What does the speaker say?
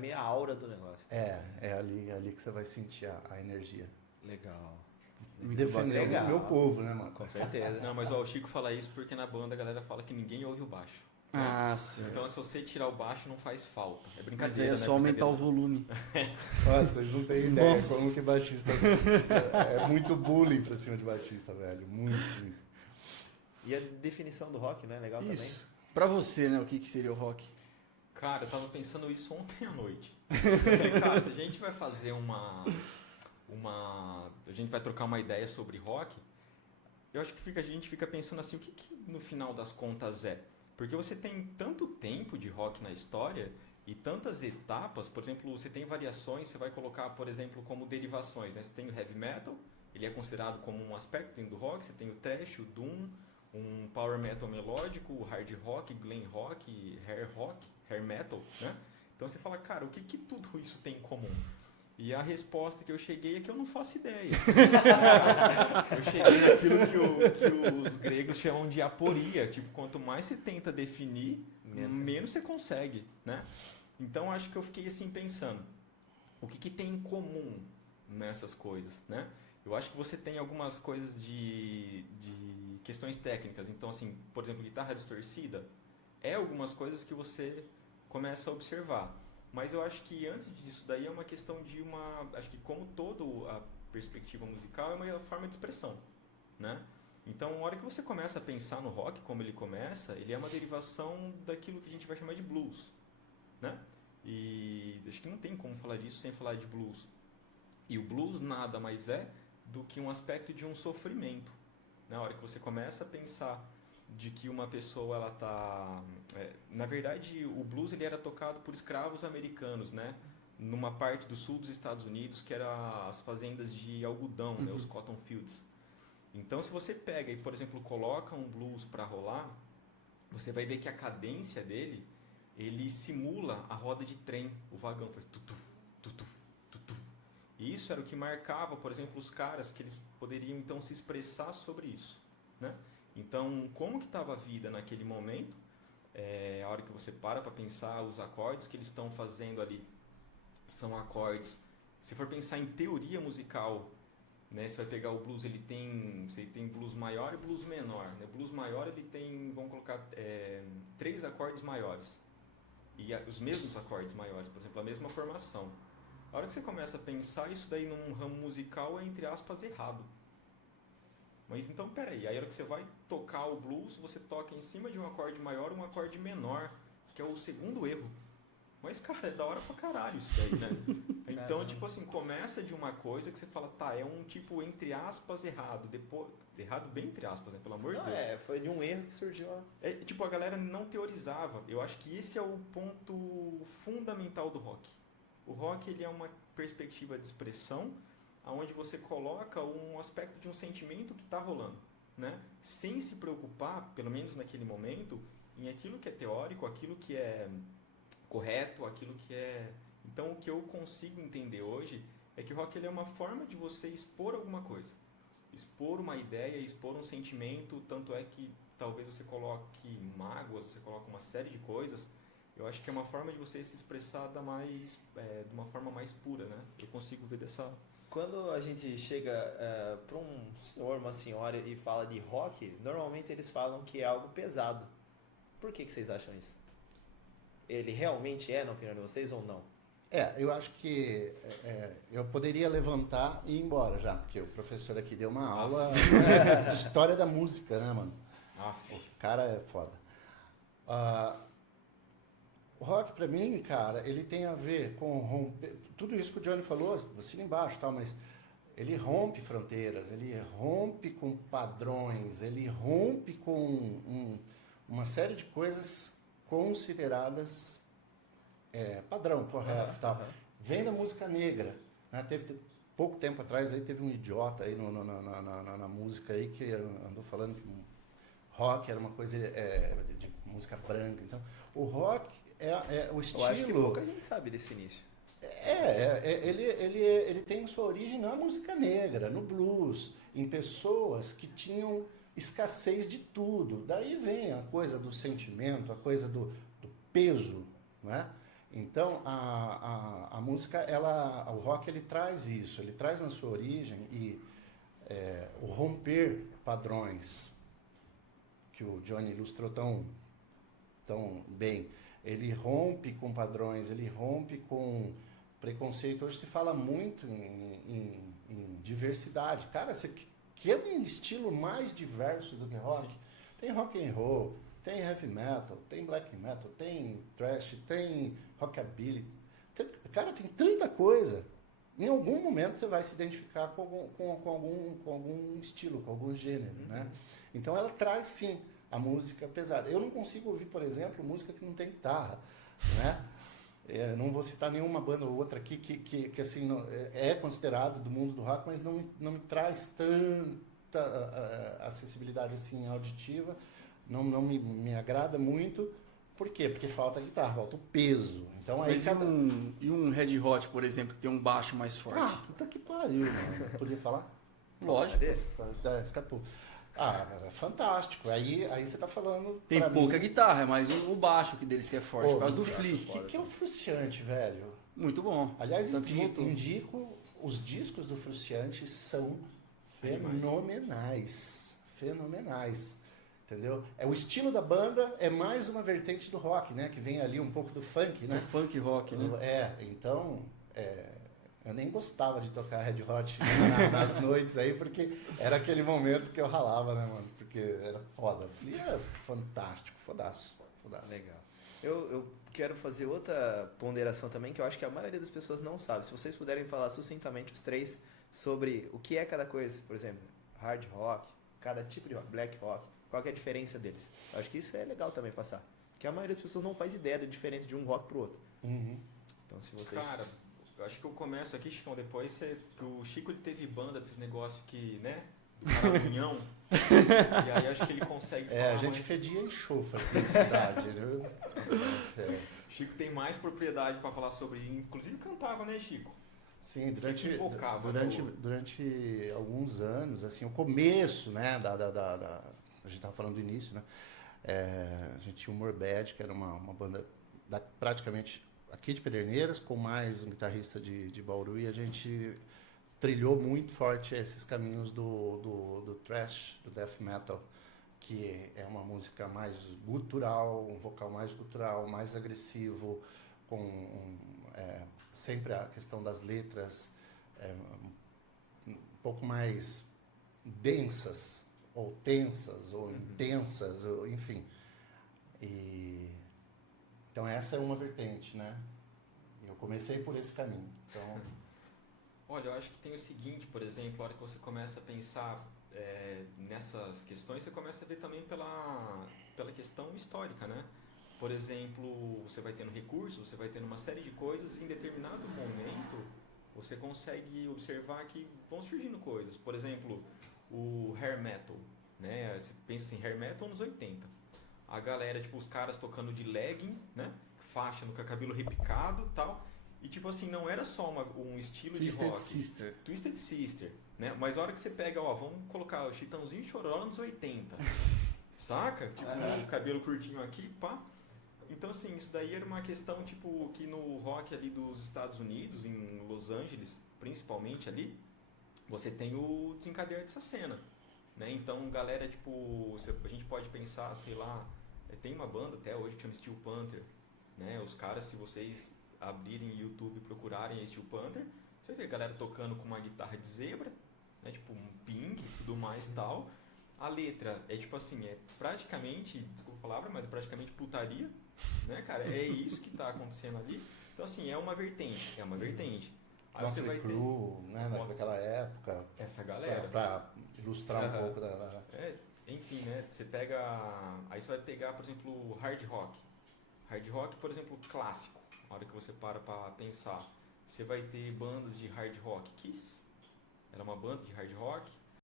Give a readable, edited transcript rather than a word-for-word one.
meio a aura do negócio. É ali que você vai sentir a energia. Legal. Defender o meu povo, né, mano? Com certeza. Não, mas ó, o Chico fala isso porque na banda a galera fala que ninguém ouve o baixo. Ah, sim. Então se você tirar o baixo não faz falta. É Mas brincadeira, aí é né? só aumentar o Brincadeira. volume. Olha, vocês não têm ideia Nossa. como que baixista... É muito bullying pra cima de baixista, velho. Muito. E a definição do rock, né? Legal Isso. Pra você, né, o que seria o rock? Cara, eu tava pensando isso ontem à noite. Eu falei, cara, se a gente vai fazer a gente vai trocar uma ideia sobre rock, eu acho que a gente fica pensando assim, o que no final das contas é? Porque você tem tanto tempo de rock na história e tantas etapas, por exemplo, você tem variações, você vai colocar, por exemplo, como derivações, né? Você tem o heavy metal, ele é considerado como um aspecto dentro do rock, você tem o thrash, o doom, um power metal melódico, o hard rock, glam rock, hair metal, né? Então você fala, cara, o que tudo isso tem em comum? E a resposta que eu cheguei é que eu não faço ideia. Eu cheguei naquilo que os gregos chamam de aporia. Tipo, quanto mais você tenta definir, menos você consegue, né? Então, acho que eu fiquei assim pensando, o que tem em comum nessas coisas, né? Eu acho que você tem algumas coisas de questões técnicas. Então, assim, por exemplo, guitarra distorcida, é algumas coisas que você começa a observar. Mas eu acho que antes disso daí é uma questão de acho que como toda a perspectiva musical é uma forma de expressão, né? Então, a hora que você começa a pensar no rock, como ele começa, ele é uma derivação daquilo que a gente vai chamar de blues, né? E acho que não tem como falar disso sem falar de blues. E o blues nada mais é do que um aspecto de um sofrimento. Na hora que você começa a pensar de que uma pessoa ela tá na verdade o blues ele era tocado por escravos americanos, né, numa parte do sul dos Estados Unidos que era as fazendas de algodão, né, os cotton fields. Então se você pega e por exemplo coloca um blues para rolar, você vai ver que a cadência dele ele simula a roda de trem, o vagão faz tutu tutu tutu. E isso era o que marcava, por exemplo, os caras que eles poderiam então se expressar sobre isso, né? Então, como que estava a vida naquele momento? A hora que você para pensar, os acordes que eles estão fazendo ali são acordes. Se for pensar em teoria musical, né, você vai pegar o blues, você tem blues maior e blues menor. Né? Blues maior ele tem, vamos colocar, 3 acordes maiores. E os mesmos acordes maiores, por exemplo, a mesma formação. A hora que você começa a pensar, isso daí num ramo musical é, entre aspas, errado. Mas então, peraí, aí a hora que você vai tocar o blues, você toca em cima de um acorde maior um acorde menor, isso que é o segundo erro. Mas, cara, é da hora pra caralho isso daí, né? Então, tipo assim, começa de uma coisa que você fala, tá, é um tipo, entre aspas, errado. Depois, errado bem entre aspas, né? Pelo amor de Deus. Foi de um erro que surgiu. Tipo, a galera não teorizava. Eu acho que esse é o ponto fundamental do rock. O rock, ele é uma perspectiva de expressão onde você coloca um aspecto de um sentimento que está rolando, né? Sem se preocupar, pelo menos naquele momento, em aquilo que é teórico, aquilo que é correto, aquilo que é... Então, o que eu consigo entender hoje é que o rock ele é uma forma de você expor alguma coisa. Expor uma ideia, expor um sentimento, tanto é que talvez você coloque mágoas, você coloque uma série de coisas. Eu acho que é uma forma de você se expressar de uma forma mais pura, né? Eu consigo ver dessa... Quando a gente chega para um senhor, uma senhora e fala de rock, normalmente eles falam que é algo pesado. Por que vocês acham isso? Ele realmente é, na opinião de vocês, ou não? Eu acho que eu poderia levantar e ir embora já, porque o professor aqui deu uma aula de história da música, né, mano? O cara é foda. O rock, pra mim, cara, ele tem a ver com romper... Tudo isso que o Johnny falou, assina embaixo e tal, mas ele rompe fronteiras, ele rompe com padrões, ele rompe com uma série de coisas consideradas padrão, correto e tal. Vem da música negra, né? Pouco tempo atrás aí teve um idiota aí na música aí que andou falando que rock era uma coisa de música branca. Então, o rock o estilo... Eu acho que pouca gente sabe desse início. Ele tem sua origem na música negra, no blues, em pessoas que tinham escassez de tudo. Daí vem a coisa do sentimento, a coisa do peso, né? Então, música, o rock ele traz isso, ele traz na sua origem o romper padrões que o Johnny ilustrou tão bem. Ele rompe com padrões, ele rompe com preconceito. Hoje se fala muito em diversidade. Cara, você quer um estilo mais diverso do que rock? Sim. Tem rock and roll, tem heavy metal, tem black metal, tem thrash, tem rockabilly. Cara, tem tanta coisa. Em algum momento você vai se identificar com algum estilo, com algum gênero, né? Então ela traz, sim, a música pesada. Eu não consigo ouvir, por exemplo, música que não tem guitarra, né? Não vou citar nenhuma banda ou outra aqui que assim, é considerado do mundo do rock, mas não me traz tanta acessibilidade assim, auditiva, não me agrada muito. Por quê? Porque falta a guitarra, falta o peso. Então, aí e um Red Hot, por exemplo, que tem um baixo mais forte? Ah, puta que pariu, mano. Podia falar? Lógico. Escapou. É fantástico. Aí você tá falando. Tem pouca guitarra, mas o baixo que deles que é forte, por causa do Flick. O que é o Frusciante, velho? Muito bom. Aliás, indico os discos do Frusciante são fenomenais. Fenomenais. Entendeu? O estilo da banda é mais uma vertente do rock, né? Que vem ali um pouco do funk, né? Do funk rock, né? Então, eu nem gostava de tocar Red Hot nas noites aí, porque era aquele momento que eu ralava, né, mano? Porque era foda. Era fantástico, fodaço. Legal. Eu quero fazer outra ponderação também, que eu acho que a maioria das pessoas não sabe. Se vocês puderem falar sucintamente os três sobre o que é cada coisa, por exemplo, hard rock, cada tipo de rock, black rock, qual que é a diferença deles? Eu acho que isso é legal também passar. Porque a maioria das pessoas não faz ideia da diferença de um rock pro outro. Então, se vocês... Cara, eu acho que eu começo aqui, Chicão, depois que o Chico ele teve banda desses negócios que, né? Do Caramunhão. E aí acho que ele consegue falar. A gente fedia enxofre aqui na cidade, né? Chico tem mais propriedade para falar sobre. Inclusive cantava, né, Chico? Sim, durante alguns anos, assim, o começo, né, a gente estava falando do início, né, a gente tinha o Morbid, que era uma banda praticamente aqui de Pederneiras, com mais um guitarrista de Bauru, e a gente trilhou muito forte esses caminhos do thrash, do death metal, que é uma música mais gutural, um vocal mais gutural, mais agressivo, com sempre a questão das letras um pouco mais densas, ou tensas, ou intensas, ou, enfim. Então essa é uma vertente, né? Eu comecei por esse caminho. Então... Olha, eu acho que tem o seguinte, por exemplo, a hora que você começa a pensar nessas questões, você começa a ver também pela questão histórica, né? Por exemplo, você vai tendo recursos, você vai tendo uma série de coisas e em determinado momento você consegue observar que vão surgindo coisas. Por exemplo, o hair metal, né? Você pensa em hair metal anos 80. A galera, tipo, os caras tocando de legging, né? Faixa no cabelo repicado e tal. E tipo assim, não era só um estilo de rock. Twisted Sister, né? Mas a hora que você pega, vamos colocar o Chitãozinho e Chororó anos 80. Saca? Tipo, o cabelo curtinho aqui, pá. Então, assim, isso daí era uma questão, tipo, que no rock ali dos Estados Unidos, em Los Angeles, principalmente ali, você tem o desencadear dessa cena, né? Então, galera, tipo, a gente pode pensar, sei lá, tem uma banda até hoje que chama Steel Panther, né? Os caras, se vocês abrirem YouTube e procurarem Steel Panther, você vê a galera tocando com uma guitarra de zebra, né? Tipo, um ping e tudo mais e tal. A letra é, tipo assim, praticamente, desculpa a palavra, mas é praticamente putaria, né, cara? É isso que tá acontecendo ali. Então, assim, é uma vertente. Aí você vai ter... né, daquela época. Essa galera. Pra ilustrar um pouco da... Enfim, né, você pega... Aí você vai pegar, por exemplo, o hard rock. Hard rock, por exemplo, clássico. Na hora que você para pra pensar, você vai ter bandas de hard rock. Kiss era uma banda de hard rock.